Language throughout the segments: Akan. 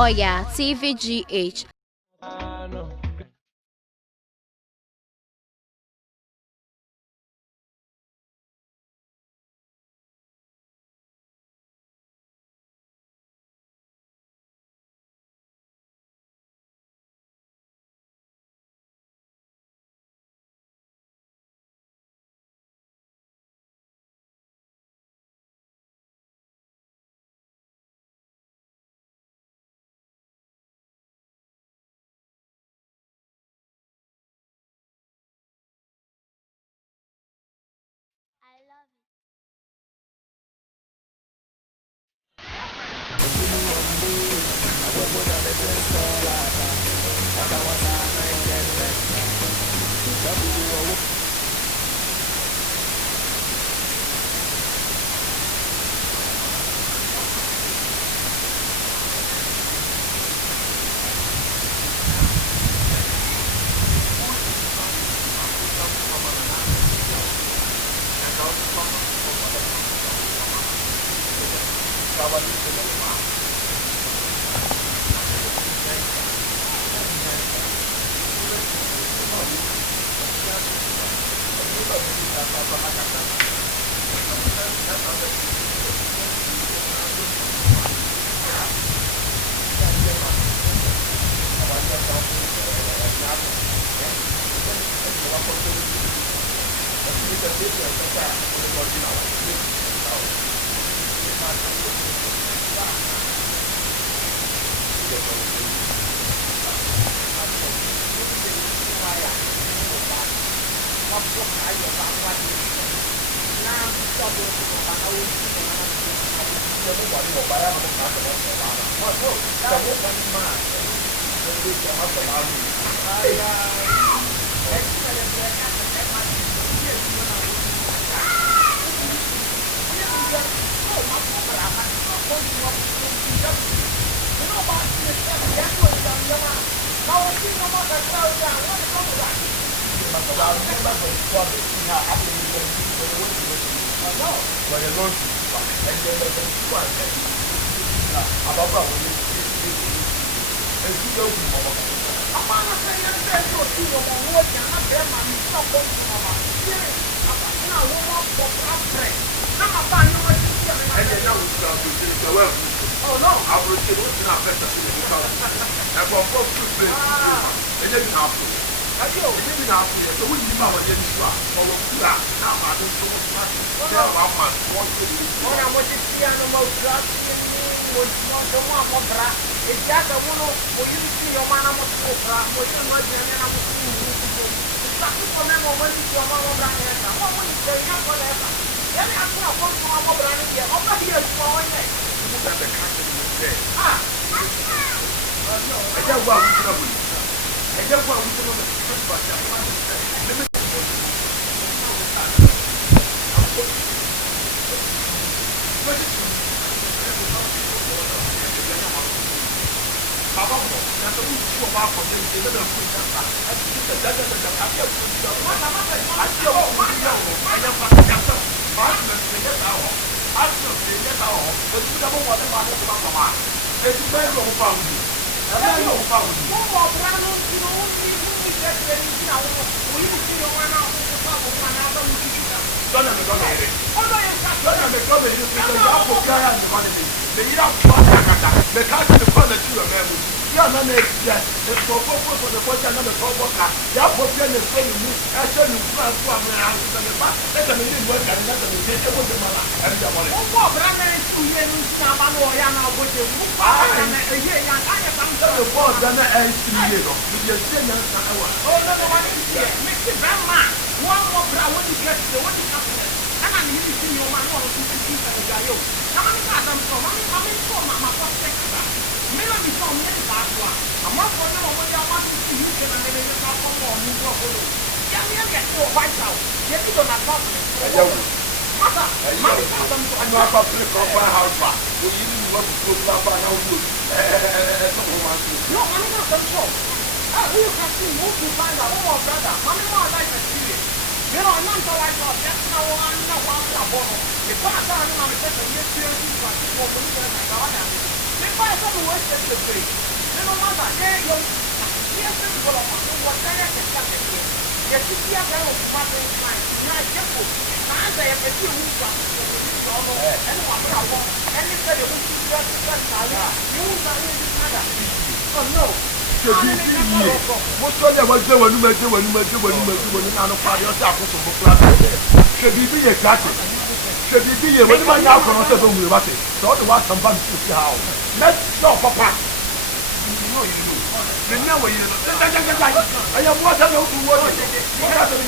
Oya TVGH. no was just a free. No matter, there you yes, people are what I can say. Yes, you see, I'm going to pass in time. Not careful. I say, if you move from anyone, and you say you will see that you will not need this matter. Oh, no. Most of them were doing when you know, party or tackle some class. Should be a catcher. Should be a when my now from us when we watch it. So the watch some bunch to see how. Let's stop, Papa. You know, you know, I am what I know to work. What happened?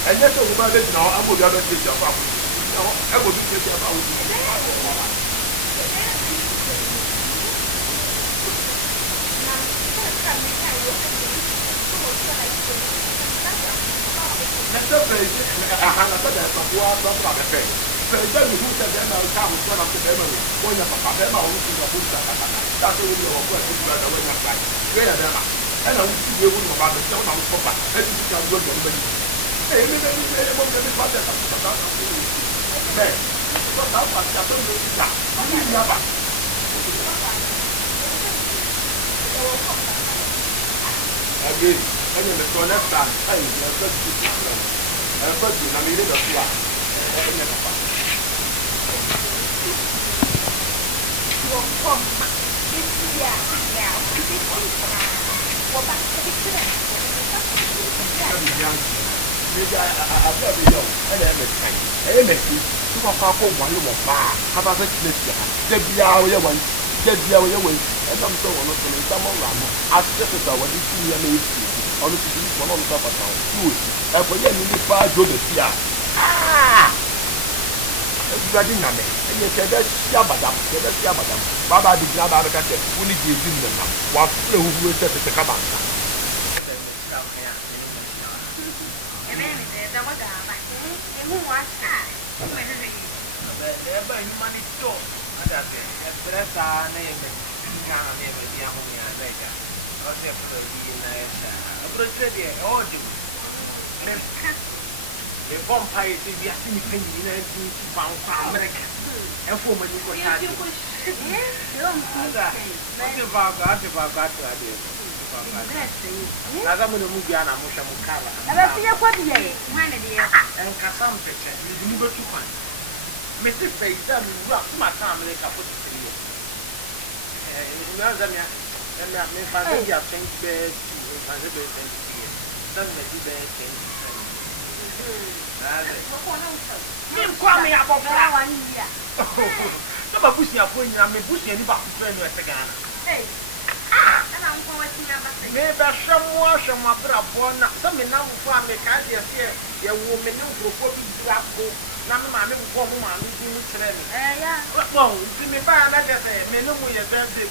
And that's all about it now. I'm going to take your property. I will take your property. Again, and in the corner stand, I never see and first, I made it a flat. Baba di grada ka te woni di di na wa fle hu hu te te ka banka the vampire is the Asini Penny in America. And for my new country. Kwame abofra wanya no ba busia fo nyina me busia ni ba ko fre no etegana ana nko watia ba se me ba hwemo abra bo na so me na mfo a me ka de se ye wo me ni nkrofo bi dura ko na me ma me bo mo ma me di mu kire me yeah. well di me ba na je say me no mu ye birthday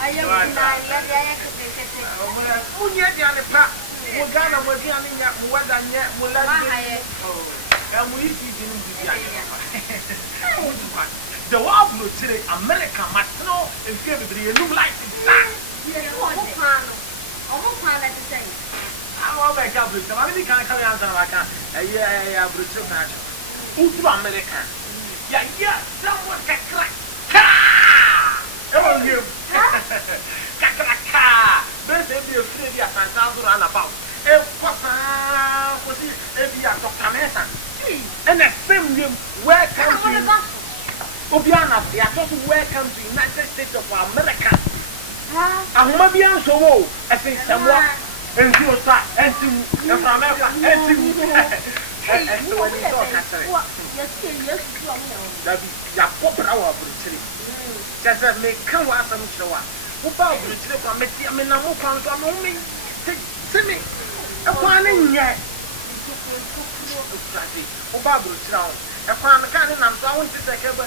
I am Munye dia ne pa mo Ghana mo dia ne nya mo wada nya mo la mu isi di nu bibia the world no chire America matno e fie bebre ye look like that Omo plan at the same. How about Gabriel? The money can't carry on like that. Yeah, Bruce. Who's America? Yeah, someone can crack. Oh, you. Crack. There's a few of fantastic run about. Was it a Dr. Mesa? And the same name, welcome to Obiana. They are also welcome to United States of America. Ahumabian so wo ese semwa enti osa enti Africa enti enti wani so kasere yes dabi ya popra wa burutiri kasa me kan wa asam kirewa wo ba burutiri kwa meti me na mo kwan so no me se me e kwa ne nye wo ba burutiri awo e kwa me kan na mso awo nti se ke ba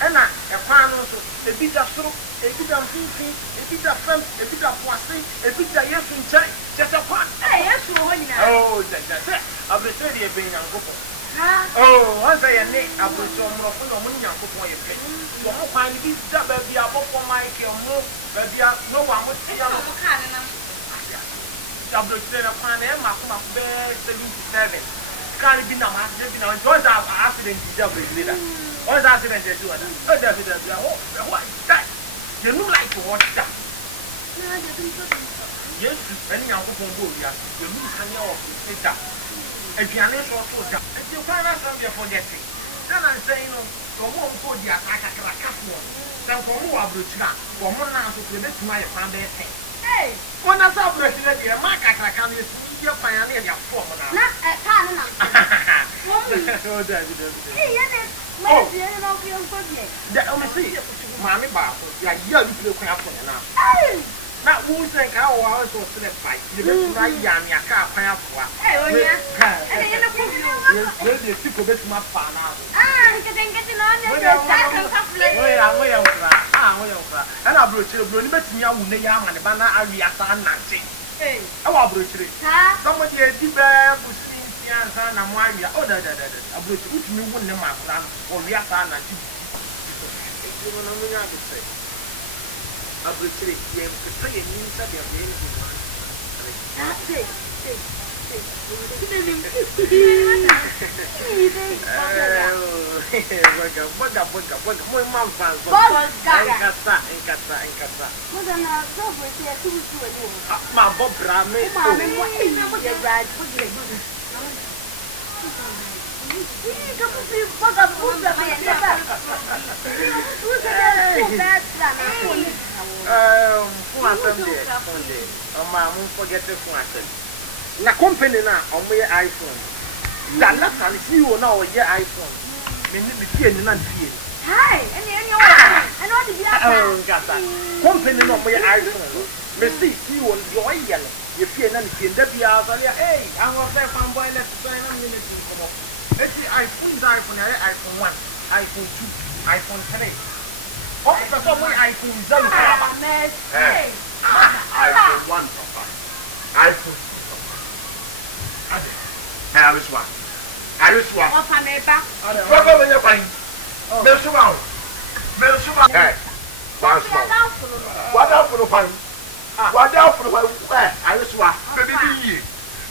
ena e kwa no so e bi da soro e bi da mfinfin e bi da fam e bi da poase e bi da yesu nchai chese kwa Yesu ho nyina. Oh ja abrese de be nyankopɔ oh once ye ne abrese omrofo no mo nyankopɔ ye pe so mo kwa ni bi da ba bi abofo Michael mo ba bi no wa mo ti ya no Ka ne nam. abrese na kwa na e makoma be 77 kan bi na ma bi na George accident di abrese da what's that accident you do? Oh, that's what that? You look like what that? Yes, any young people go, you look hanging off with that. If you are not so that, if you find out something for that thing, then I'm saying, from one for the attack, I can't one. Then for who are Bruchina, for one now to prevent my family. Hey, when I saw Bruchina, the mark I can't see your pioneer, your former. Na ka ne nam. Oh, that's Oh, you know you go there. Let me see. Mammy Bar, you are young to look up now. Now, who's like how I was to the fight? You don't write Yamia car, pineapple. Hey, oh yeah. And you know, where the people get my fan out. you can get it on your And I brought you a blue, but you are the young and the banner area, nothing. Hey, I will bring you. Somebody a deep bear was and I'm why we are other than I brought you to me one of my plans or we are found and you know, I would say. I will say, you have to say a means of your na company na omo ye iPhone da la kan si wo na o ye iPhone me ni bi tie ni na tie hi any what did you have gata company na omo ye iPhone me si wo yo ye no ye fie na ni tie da bia so le eh an wo fe fan boy let so na me ni tin komo eti iPhone ya iPhone 1 iPhone 2 iPhone 3 oh so mo iPhone 0 iPhone 1 papa iPhone Ariswa. What am I back? What are you buying? Belsuba. Hey, what out for the fine? What out for the fine? Ariswa. Baby,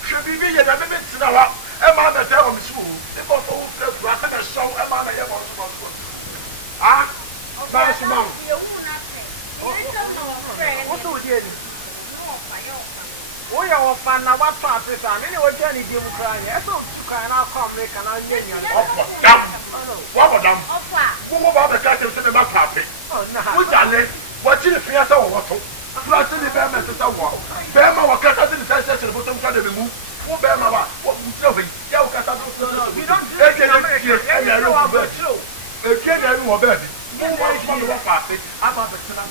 should be me at the minute to know. A man that tell me school. They got all the rock and a show. A man that ever was. Ah, Belsuba. What do you do? We are fan now. What part is on? Anyway, Jenny, you cry. I thought you can now come make an onion. What about them? Who about the cat in the market? Who's that? What you fear so what? Flash the bear message. Bear my cat in the session, but some kind of move. Who bear my what we tell me? We don't take it. Again, everyone, baby. Who wants to walk past it? I'm about to tell us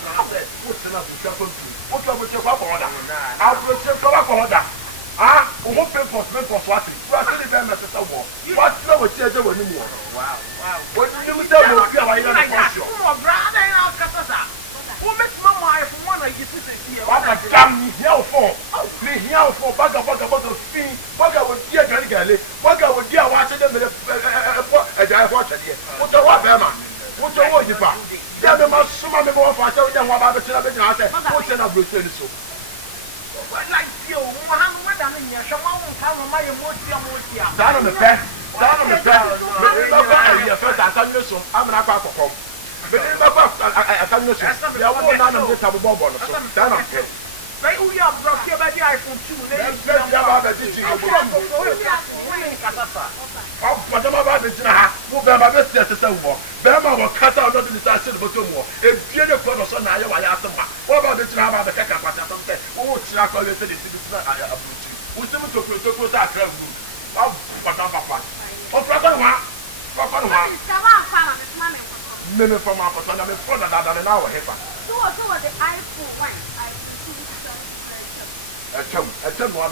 what's enough to travel to. What trouble to go on? I'll put your order. Ah, who pay for what? You are telling them that it's a war. What's the way to do anymore? Wow. What do you say? You are in a question. Who makes Mama if one of you here? What a damn hell for? Me here for Baga Fee, Baga would dear Galley, Baga would dear watching them a dry water here. What the what, Emma? What the what you found? There must some of the more for them what about the Chinese. What's an abrupt so? Like you, Mohammed, I mean, someone will come on my emotion. Down on the bed, first I tell you so. I'm not back for home. I can't know. They are all none of this have a bob on us. Down on him. They will have brought you by the iPhone 2. Let's about the teaching. Oh, whatever about the Jina, who bear my best to say war. Bema will cut out the disaster of the war. If you don't put us on I asked them, what about the Jina about the Kaka? Oh, Chinaco, you said it's not I have you. We still took that room. Oh, Papa. Oh, Papa. Many from our person, I'm in front of that an hour. So what the iPhone 1? I tell you what,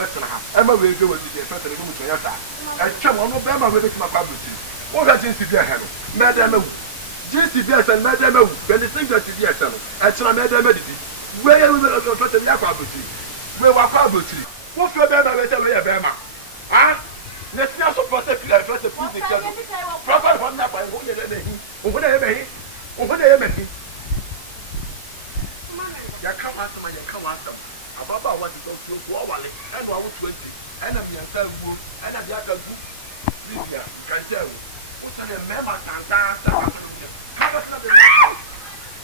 Emma will go with the first room to your side. I tell you, no Bama will make my publicity. What has Jinsi there, Madame? Jinsi Bears and Madame, when the things that you hear, I tell Madame Medity. Where will you go to the publicity? Where were publicity? What's your Bama with a Bama? Ah? Let's not support the first of the proper one up by who you may. Over there, maybe. You come after my come after. Ababa what you don't do Wally and 120. And I'm your third group and I'm the other group. Lydia, can tell you. What's a member and dance? How much of the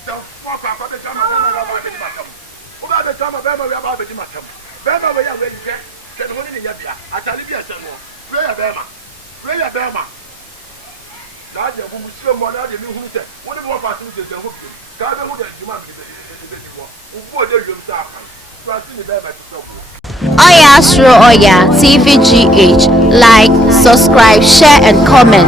so fuck up the time about the matter. Who got the time of Bama about the matter? Bama, where you get? Can only in Yabia. I tell you, some more. Where Bama? That's a woman still more than you who said, what do you want to do? The hook. God, who does you want to be the baby? Who would you start? Oya Astro Oya TVGH. Like, subscribe, share and comment.